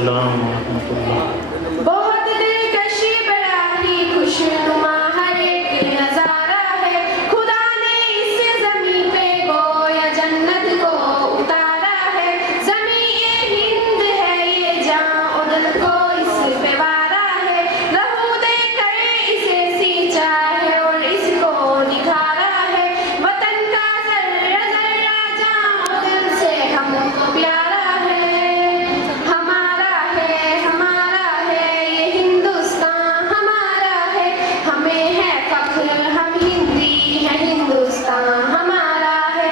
अस्सलाम रहमतुल्लाह। बहुत दिलकशी बड़ा ही खुशनुमा हर एक नजारा है, खुदा ने इस ज़मीं पे गोया जन्नत को उतारा है। ज़मीं ये हिंद है, ये जान और दिल को इस पे वारा है। लहू देकर इसे सींचा है और इसको निखारा है। वतन का ज़र्रा ज़र्रा जान और दिल से हमको प्यारा है। हमारा है ये हिंदुस्तान हमारा है, हमें है फख्र हम हिंदी है। हिंदुस्तान हमारा है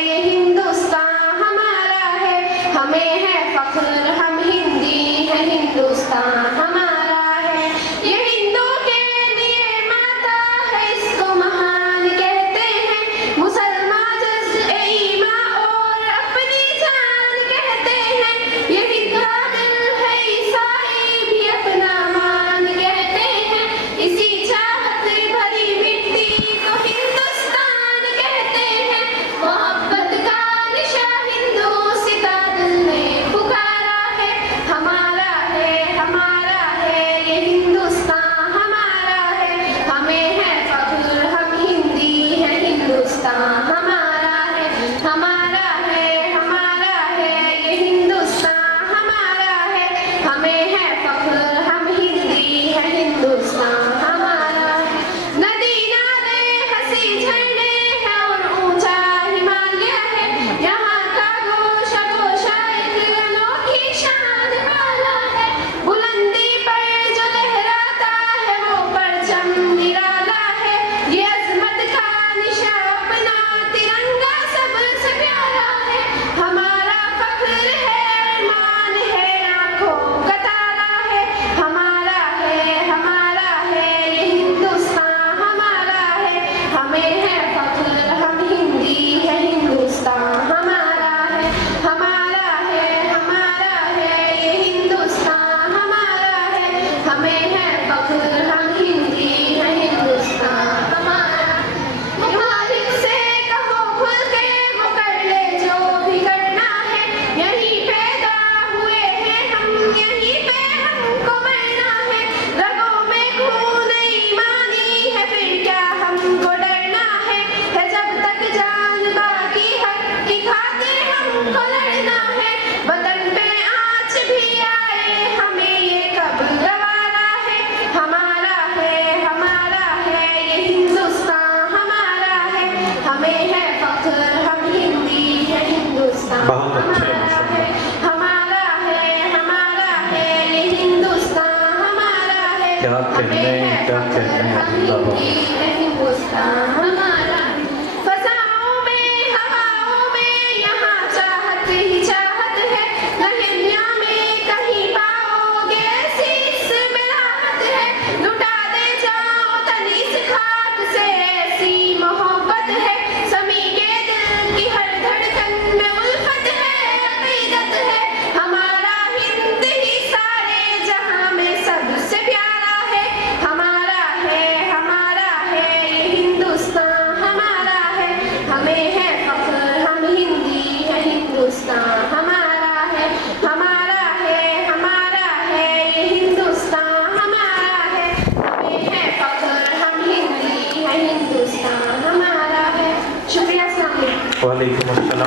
ये हिंदुस्तान हमारा है, हमें है फख्र हम हिंदी है। हिंदुस्तान हमारा है, ये हिंदू के लिए माता है, इसको महान कहते हैं। मुसलमान जज़्बे ईमान और अपनी जान कहते हैं। ये हिंदू दिल है, ईसाई भी अपना मान कहते हैं। इसी चाहत भरी मिट्टी को हिंदुस्तान कहते हैं। मोहब्बत का निशा हिंदू सिता दिल में पुकारा है। हमारा है ये हिंदुस्तान हमारा है, हमें है फख्र हम हिंदी है। हिंदुस्तान हमारा है ये हिंदुस्तान हमारा है, हमें है फख्र हम हिंदी है। हिंदुस्तान हमारा है, नदी नाले हंसी झरने हैं और ऊंचा हिमालय है। यहाँ का गोशा गोशा एक अनोखी शान वाला है। बुलंदी पर जो लहराता है वो परचम निराला है। ये अजमत का निशा अपना तिरंगा सबसे प्यारा है। हमारा फख्र है, अरमान है, आंखों का तारा है। हमारा है ये हिंदुस्तान हमारा है, हमें है फख्र हम हिंदी है। हिंदुस्तान हमारा है ये हिंदुस्तान हमारा है, हमें है फख्र हम हिंदी है। हिंदुस्तान हमारा है, मालिक से कहो खुल के वो कर ले जो भी करना है। यहीं पैदा हुए हैं हम, यहीं पे हमको मरना है। रगों में खून ईमानी है, फिर क्या हमको डरना है। जब तक जान बाकी हक की खातिर हमको लड़ना है। वतन पे आँच भी आए हमें ये कब गवारा है। हमारा है ये हिंदुस्तान हमारा है, हमें है फख्र हम हिंदी है। हिंदुस्तान बहुत अच्छे हमारा है ये हिंदुस्तान हमारा है, क्या कहने अल्लाह। हिंदुस्तान हमारा है। फसाओं में हवाओं में यहाँ चाहत ही चाहत है। दुनिया में कहीं पाओगे ऐसी इसमें राहत है। लुटा दे जाओ तन इस खाक से ऐसी मोहब्बत है। समी के दिल की हर धड़कन में उल्फत है, अकीदत है। हमारा हिंद ही सारे जहां में सबसे प्यारा है। हमारा है ये हिंदुस्तान हमारा है, हमें है फख्र हम हिंदी है। हिंदुस्तान